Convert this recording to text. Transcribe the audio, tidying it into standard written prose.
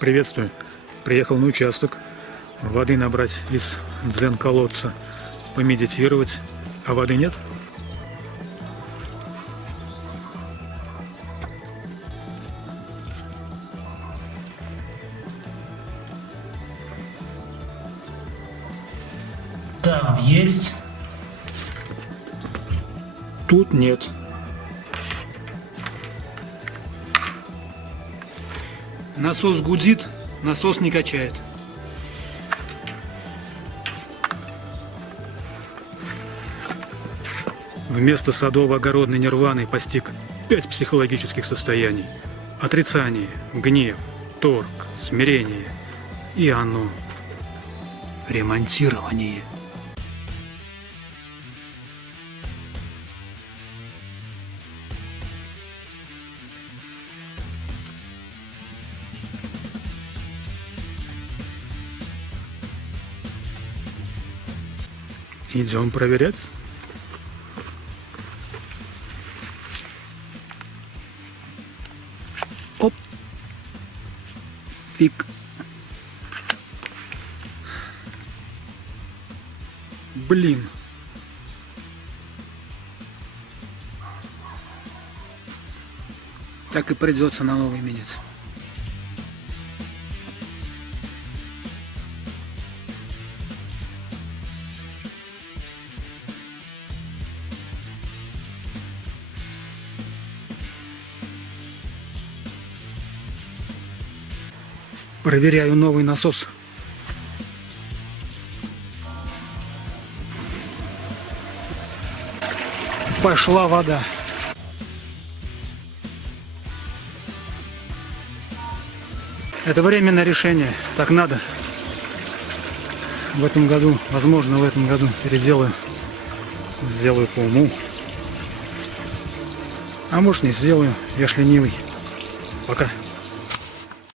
Приветствую. Приехал на участок. Воды набрать из дзен-колодца, помедитировать. А воды нет? Там есть. Тут нет. Насос гудит, насос не качает. Вместо садово-огородной нирваны постиг 5 психологических состояний. Отрицание, гнев, торг, смирение. И оно. Ремонтирование. Идем проверять. Оп. Фиг. Блин. Так и придется на новый менять. Проверяю новый насос. Пошла вода. Это временное решение. Так надо. В этом году, возможно, в этом году переделаю. Сделаю по уму. А может, не сделаю. Я ж ленивый. Пока.